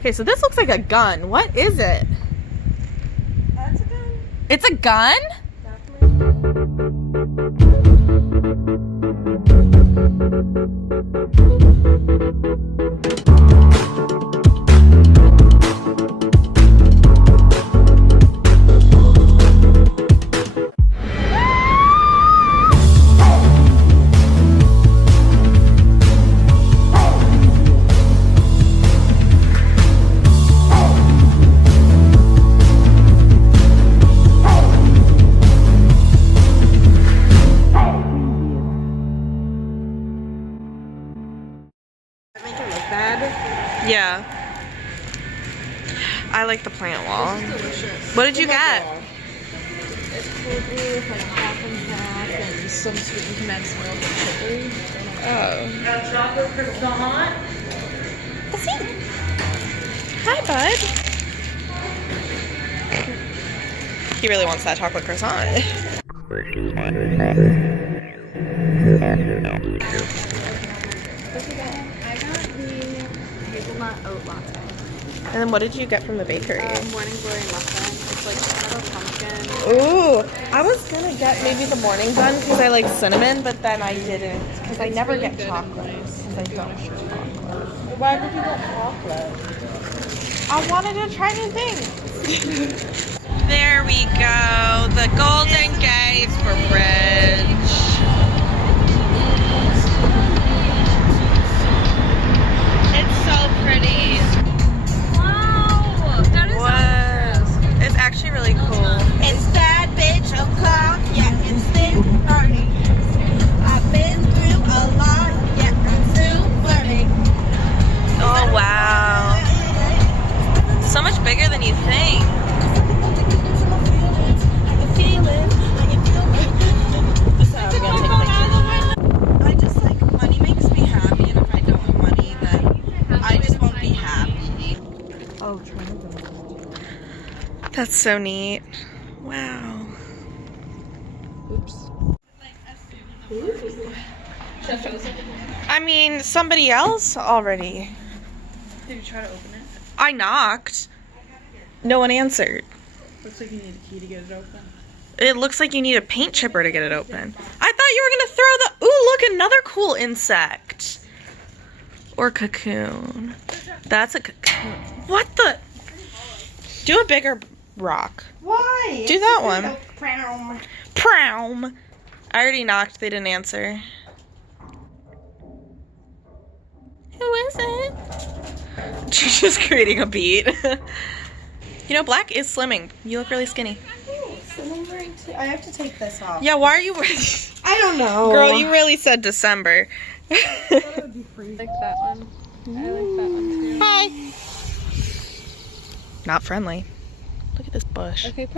Okay, so this looks like a gun. What is it? That's a gun. It's a gun? Yeah. I like the plant wall. This is delicious. What did you get? It's cold brew with like half and half and some sweetened condensed milk and sugar. Oh. Got chocolate croissant. Hi, bud. He really wants that chocolate croissant. I got the hazelnut oat latte. And then what did you get from the bakery? Morning glory muffin. It's like little pumpkin. Ooh, I was gonna get maybe the morning bun because I like cinnamon, but then I didn't because I never really get good and chocolate. nice Because I if you don't wanna like try it. chocolate. Why did you get chocolate? I wanted to try new things. There we go, the Golden Gate Bridge. It's so pretty. Wow! That is Wow. It's actually really cool. It's that bitch o'clock, yeah, it's still burning. I've been through a lot, yeah, I'm still burning. Oh wow. So much bigger than you think. I just like, money makes me happy, and if I don't have money, then I just won't be happy. Oh, that's so neat. Wow. Oops. I mean, somebody else already. Did you try to open it? I knocked. No one answered. Looks like you need a key to get it open. It looks like you need a paint chipper to get it open. I thought you were gonna throw the. Ooh, look, another cool insect. Or cocoon. That's a cocoon. What the? Do a bigger rock. Why? Do that one. Brown. Proum. I already knocked. They didn't answer. Who is it? She's just creating a beat. You know, black is slimming. You look really skinny. I have to take this off. Yeah, why are you... I don't know. Girl, you really said December. I like that one. I like that one too. Hi. Not friendly. Look at this bush. Okay,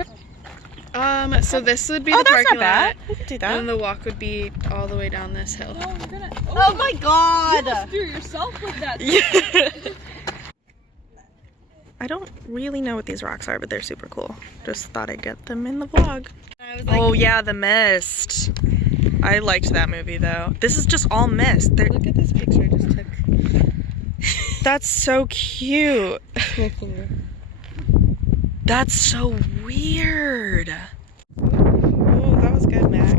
so this would be Oh, the that's parking not bad. lot. We could do And that. then the walk would be all the way down this hill. Oh my god. Do yourself with that. Yeah. I don't really know what these rocks are, but they're super cool. Just thought I'd get them in the vlog. I was like, Oh yeah, The Mist. I liked that movie though. This is just all mist. look at this picture I just took. That's so cute. My finger. That's so weird. Oh, that was good, Mac.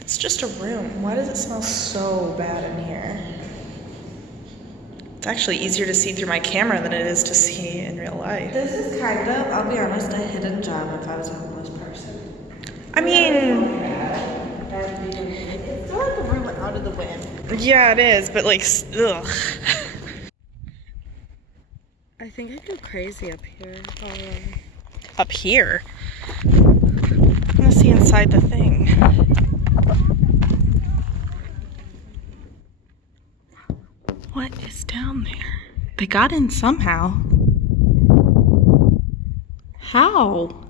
It's just a room. Why does it smell so bad in here? It's actually easier to see through my camera than it is to see in real life. This is kind of, I'll be honest, a hidden gem if I was a homeless person. I mean, It's still like a room out of the wind. yeah, it is, but like, ugh. I think I go crazy up here. Up here. I'm gonna see inside the thing. What is down there? They got in somehow. How?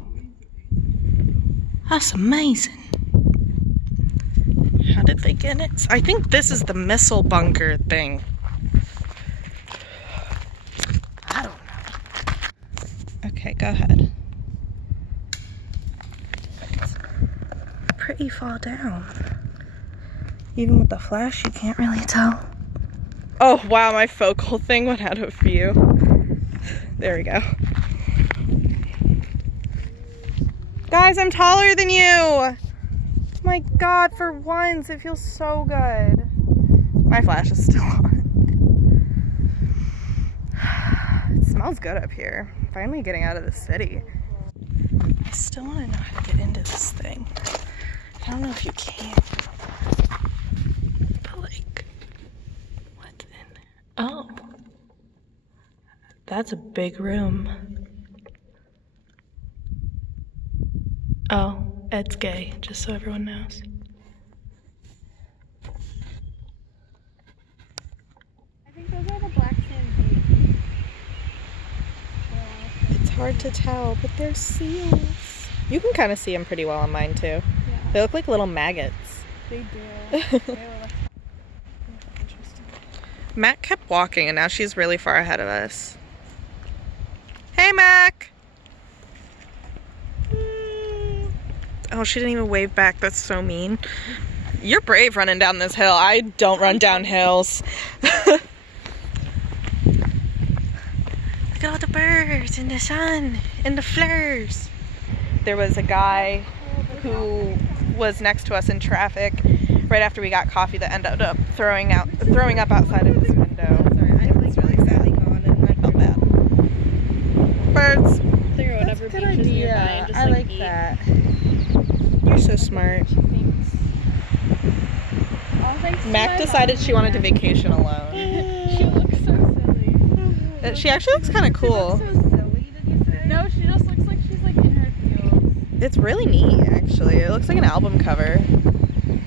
That's amazing. How did they get it? I think this is the missile bunker thing. I don't know. Okay, go ahead. It's pretty far down. Even with the flash, you can't really tell. Oh, wow, my focal thing went out of view. There we go. Guys, I'm taller than you! My God, for once, it feels so good. My flash is still on. It smells good up here. Finally getting out of the city. I still want to know how to get into this thing. I don't know if you can. But like, what's in there? Oh. That's a big room. Oh, Ed's gay, just so everyone knows. I think those are the black sand. It's hard to tell, but they're seals. You can kind of see them pretty well on mine too. Yeah. They look like little maggots. They do. Interesting. Mac kept walking and now she's really far ahead of us. Hey, Mac! Oh, she didn't even wave back. That's so mean. You're brave running down this hill. I don't run down hills. Look at all the birds and the sun and the flowers. There was a guy who was next to us in traffic right after we got coffee that ended up throwing up outside of his window. It was really sad. I felt bad. Birds. Figure whatever Good beaches idea. nearby and just I like eat. that. You're so smart. Thanks. Oh, thanks to Mac my decided mom. she wanted to vacation alone. She looks so silly. She actually looks kind of cool. No, she just looks like she's like in her feels. It's really neat, actually. It looks like an album cover.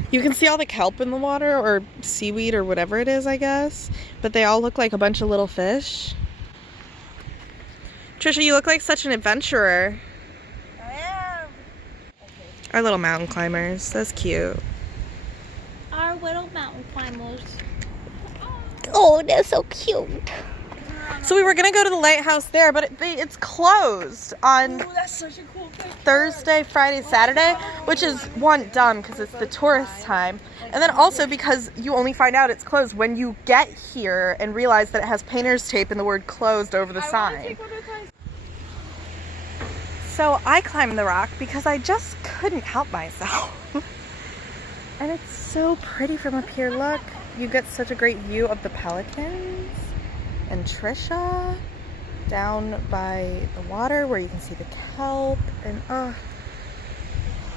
You can see all the kelp in the water, or seaweed, or whatever it is, I guess. But they all look like a bunch of little fish. Trisha, you look like such an adventurer. I am. Our little mountain climbers. That's cute. Our little mountain climbers. Oh, they're so cute. So we were gonna go to the lighthouse there, but it's closed on That's such a cool picture. Thursday, Friday, Saturday, which is one, dumb because it's the tourist time, and then also because you only find out it's closed when you get here and realize that it has painter's tape and the word closed over the sign. So I climbed the rock because I just couldn't help myself. And it's so pretty from up here. Look, you get such a great view of the pelicans and Trisha down by the water where you can see the kelp. And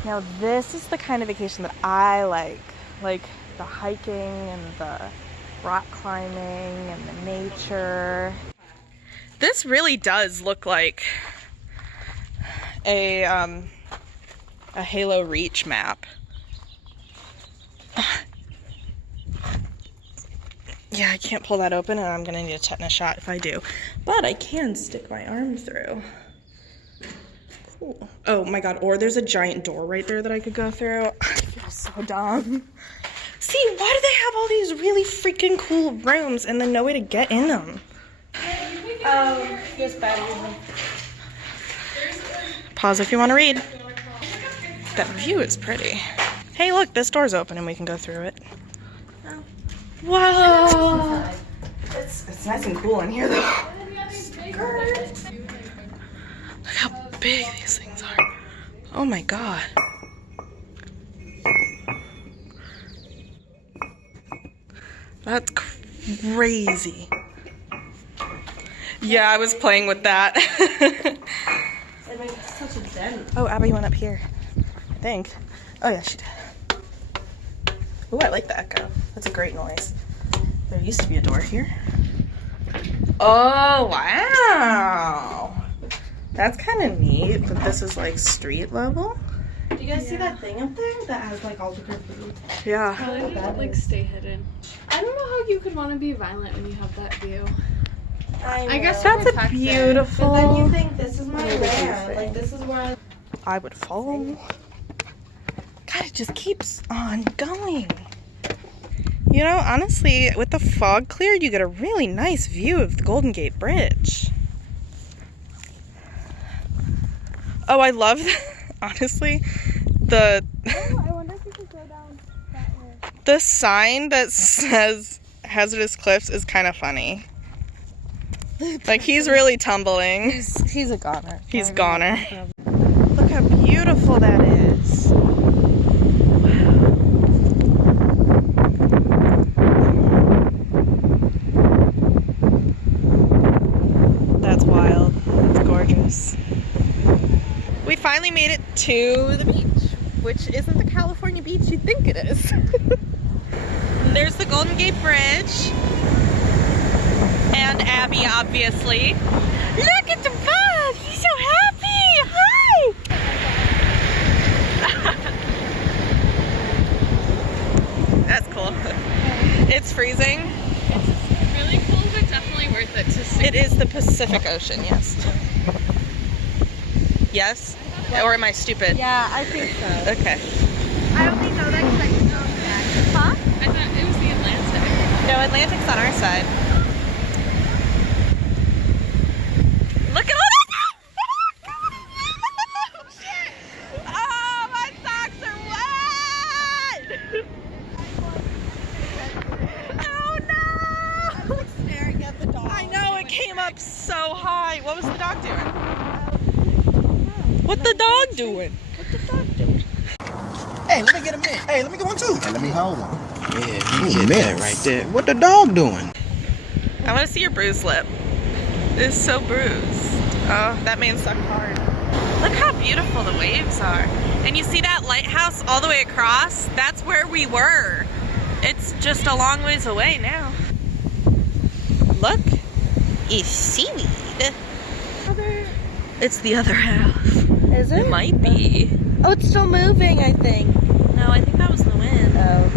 now this is the kind of vacation that I like the hiking and the rock climbing and the nature. This really does look like a Halo Reach map. Yeah, I can't pull that open and I'm gonna need a tetanus shot if I do. But I can stick my arm through. Cool. Oh my God, or there's a giant door right there that I could go through. I feel so dumb. See, why do they have all these really freaking cool rooms and then no way to get in them? This battery. Pause if you want to read. That view is pretty. Hey, look, this door's open and we can go through it. Whoa! It's nice and cool in here though. Look how big these things are. Oh my God. That's crazy. Yeah, I was playing with that. It makes such a dent. Oh, Abby went up here, I think. Oh yeah, she did. Ooh, I like the echo. That's a great noise. There used to be a door here. Oh, wow. That's kind of neat, but this is like street level. Do you guys see that thing up there that has like all different food? Yeah. Probably just like stay hidden. I don't know how you could want to be violent when you have that view. I guess That's to a protect it. beautiful. But then you think this is my What do you land. think? Like this is where I would follow. God, it just keeps on going. You know, honestly, with the fog cleared, you get a really nice view of the Golden Gate Bridge. Oh, I love that. Honestly, the I wonder if we could go down that way. the sign that says hazardous cliffs is kind of funny. Like, he's really tumbling. He's a goner. He's goner. Look how beautiful that is. That's wild. It's gorgeous. We finally made it to the beach, which isn't the California beach you'd think it is. There's the Golden Gate Bridge. And Abby, obviously. Look at the bug! He's so happy! Hi! That's cool. It's freezing. It's really cool, but definitely worth it to see. It is the Pacific Ocean, yes. Yes? Or am I stupid? Yeah, I think so. Okay. I only know that because I can go back. Huh? I thought it was the Atlantic. No, Atlantic's on our side. Look at all that! Oh, my socks are wet! Oh no! I'm staring at the dog. I know, it came up so high. What was the dog doing? What the dog doing? Hey, let me get a minute. Hey, let me get one too. Hey, let me hold one. Yeah, you get that right there. What the dog doing? I want to see your bruised lip. It's so bruised. Oh, that man sucked hard. Look how beautiful the waves are. And you see that lighthouse all the way across? That's where we were. It's just a long ways away now. Look, it's seaweed. It's the other half. Is it? It might be. Oh, it's still moving, I think. No, I think that was the wind. Oh.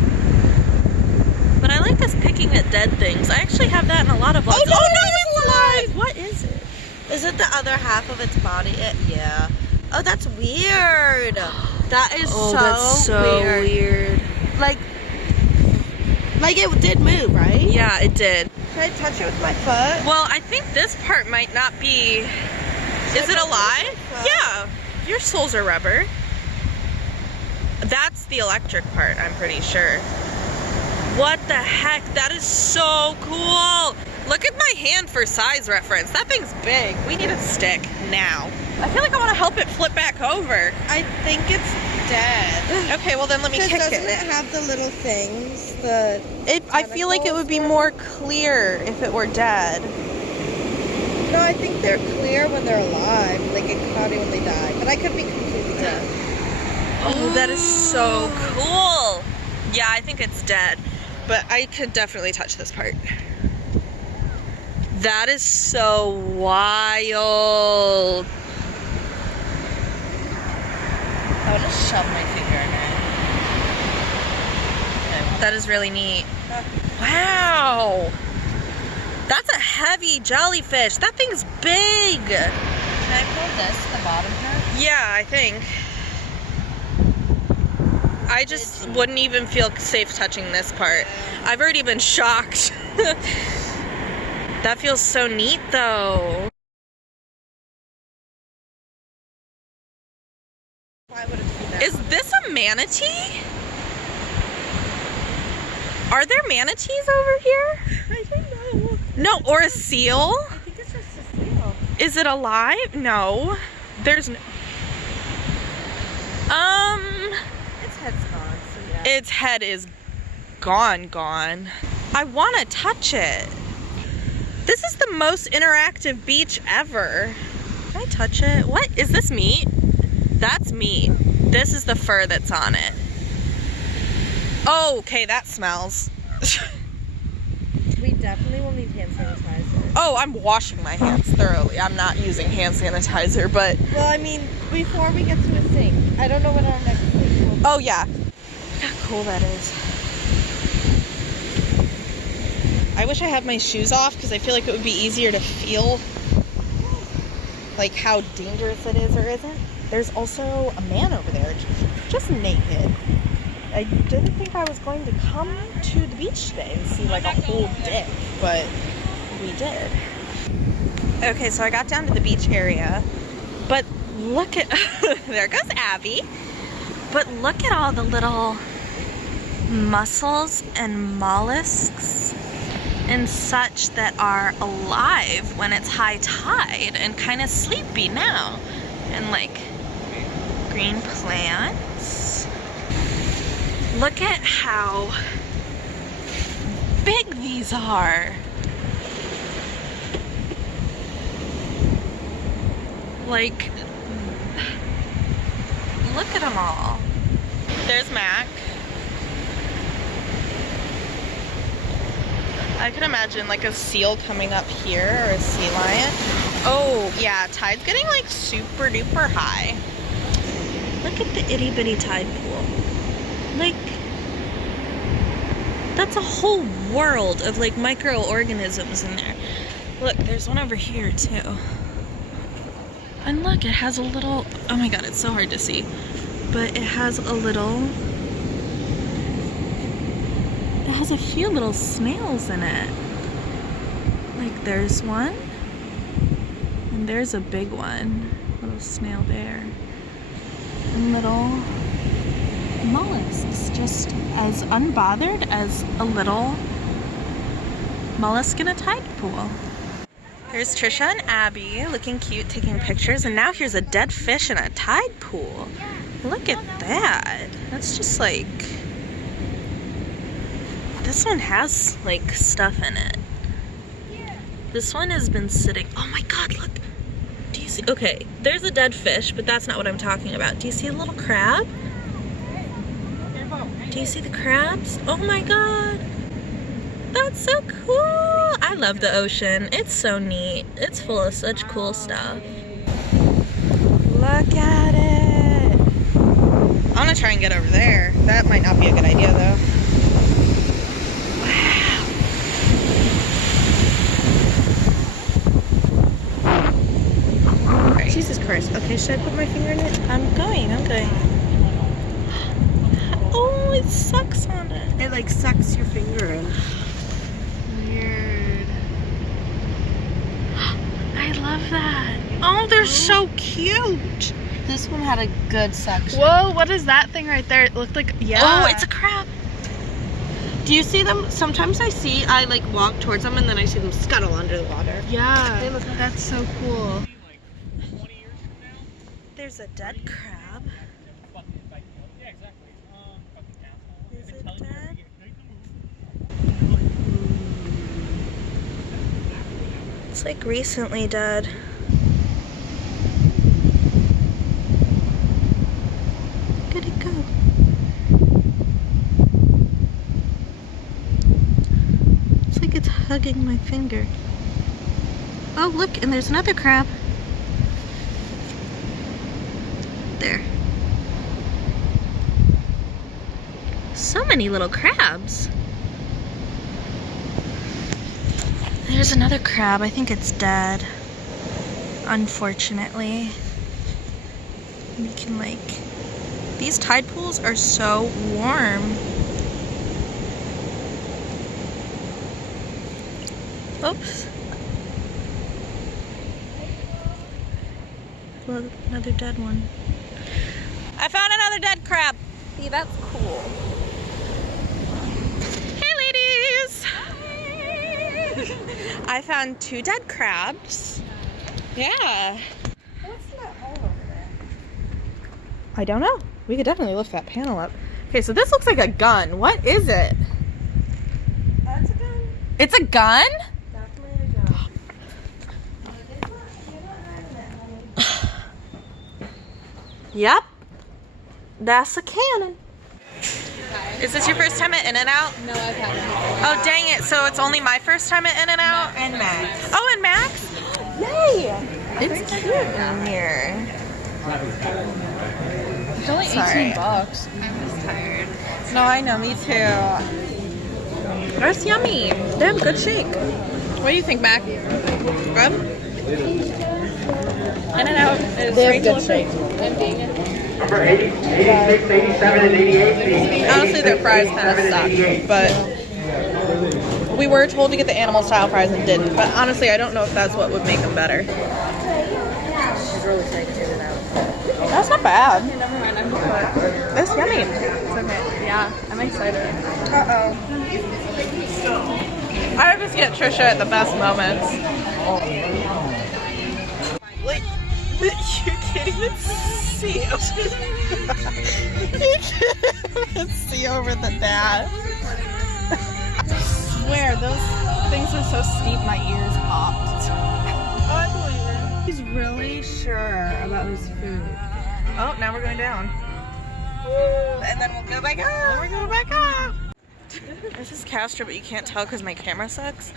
But I like us picking at dead things. I actually have that in a lot of vlogs. Oh, no, it's alive! What is it? Is it the other half of its body? Yeah. Oh, that's weird. That is weird. Like it did move, right? Yeah, it did. Can I touch it with my foot? Well, I think this part might not be... Is it alive? Yeah. Your soles are rubber. That's the electric part, I'm pretty sure. What the heck? That is so cool. Look at my hand for size reference. That thing's big. We need a stick now. I feel like I want to help it flip back over. I think it's dead. Okay, well then let me kick Doesn't it it. have the little things? I feel like it would be more clear if it were dead. No, I think they're clear when they're alive. They get cloudy when they die. But I could be completely dead. Oh, that is so cool. Yeah, I think it's dead. But I could definitely touch this part. That is so wild. I would just shove my finger in it. That is really neat. Wow. That's a heavy jellyfish. That thing's big. Can I pull this, the bottom part? Yeah, I think. I just wouldn't even feel safe touching this part. I've already been shocked. That feels so neat though. Why would it do that? Is this a manatee? Are there manatees over here? I don't know. No, or a seal? I think it's just a seal. Is it alive? No. There's no... Its head's gone, so yeah. Its head is gone. I want to touch it. This is the most interactive beach ever. Can I touch it? What? Is this meat? That's meat. This is the fur that's on it. Oh, okay, that smells. We definitely will need hand sanitizer. Oh, I'm washing my hands thoroughly. I'm not using hand sanitizer, but... Well, I mean, before we get to a sink. I don't know what our next thing will be. Oh, yeah. Look how cool that is. I wish I had my shoes off because I feel like it would be easier to feel like how dangerous it is or isn't. There's also a man over there just naked. I didn't think I was going to come to the beach today and see like a whole dick, but we did. Okay, so I got down to the beach area, but look at, there goes Abby. But look at all the little mussels and mollusks and such that are alive when it's high tide and kind of sleepy now. And like green plants. Look at how big these are. Like, look at them all. There's Mac. I could imagine like a seal coming up here or a sea lion. Oh yeah, tide's getting like super duper high. Look at the itty bitty tide pool. Like, that's a whole world of like microorganisms in there. Look, there's one over here too. And look, it has a little, oh my god, it's so hard to see. But it has a little, it has a few little snails in it. Like there's one, and there's a big one. Little snail there. And little mollusks, just as unbothered as a little mollusk in a tide pool. Here's Trisha and Abby looking cute, taking pictures, and now here's a dead fish in a tide pool. Look at that. That's just like, this one has like stuff in it. This one has been sitting, oh my god, look. Do you see, okay, there's a dead fish, but that's not what I'm talking about. Do you see a little crab? Do you see the crabs? Oh my god. That's so cool. I love the ocean. It's so neat. It's full of such cool stuff. Look at it. I'm gonna try and get over there. That might not be a good idea though. Wow. Right. Jesus Christ. Okay, should I put my finger in it? I'm going. Oh, it sucks on it. It like sucks your finger in. Weird. I love that. Oh, they're so cute. This one had a good suction. Whoa, what is that thing right there? It looked like, yeah. Oh, it's a crab. Do you see them? Sometimes I like walk towards them and then I see them scuttle under the water. Yeah, They look- that's so cool. There's a dead crab. Is it dead? It's like recently dead. Where'd it go? It's like it's hugging my finger. Oh, look, and there's another crab. There. So many little crabs. There's another crab. I think it's dead. Unfortunately. You can like, these tide pools are so warm. Oops. Well, another dead one. I found another dead crab. See, that's cool. Hey ladies! I found 2 dead crabs. Yeah. What's in that hole over there? I don't know. We could definitely lift that panel up. Okay, so this looks like a gun. What is it? That's a gun. It's a gun? Definitely a gun. Yep. That's a cannon. Is this your first time at In-N-Out? No, I've had it. Oh, dang it. So it's only my first time at In-N-Out? And Max. Oh, and Max? Yay! It's cute in here. It's only Sorry. $18. I was tired. No, I know. Me too. That's yummy. They have a good shake. What do you think, Mac? Good? In-N-Out is They have good shake. Number 80, 86, 87, and 88. Honestly, their fries kind of suck, but we were told to get the animal style fries and didn't. But honestly, I don't know if that's what would make them better. She's really excited to get it out. bad. Okay, never mind. I'm hooked. It's yummy. It's okay. Yeah, I'm excited. I just get Trisha at the best moments. Like, you can't even see you can't even see over the dash. I swear, those things are so steep my ears popped. Oh, I believe it. He's really sure about his food. Oh, now we're going down. And then we'll go back up. We're going back up. This is Castro, but you can't tell because my camera sucks.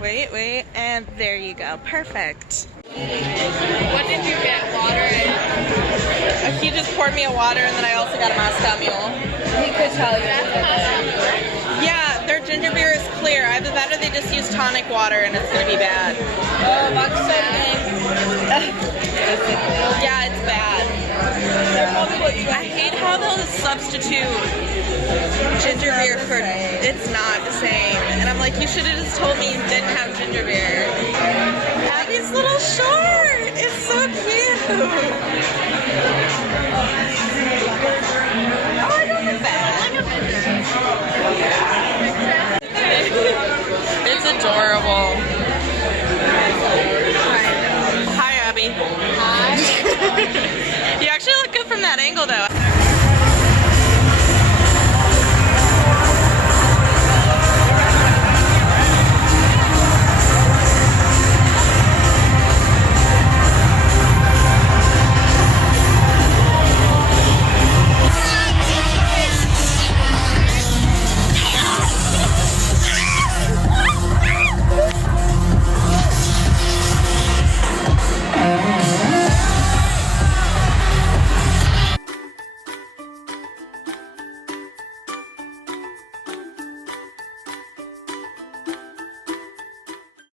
Wait, and there you go. Perfect. What did you get? Water and... He just poured me a water, and then I also got a Moscow Mule. He could tell you. Yeah, their ginger beer is clear. Either that or they just use tonic water, and it's gonna be bad. Oh, that's so big. Yeah, it's bad. I hate how they'll substitute ginger beer for it's not the same. And I'm like, you should have just told me you didn't have ginger beer. Abby's little short. It's so cute. Oh, I don't like that. It's adorable.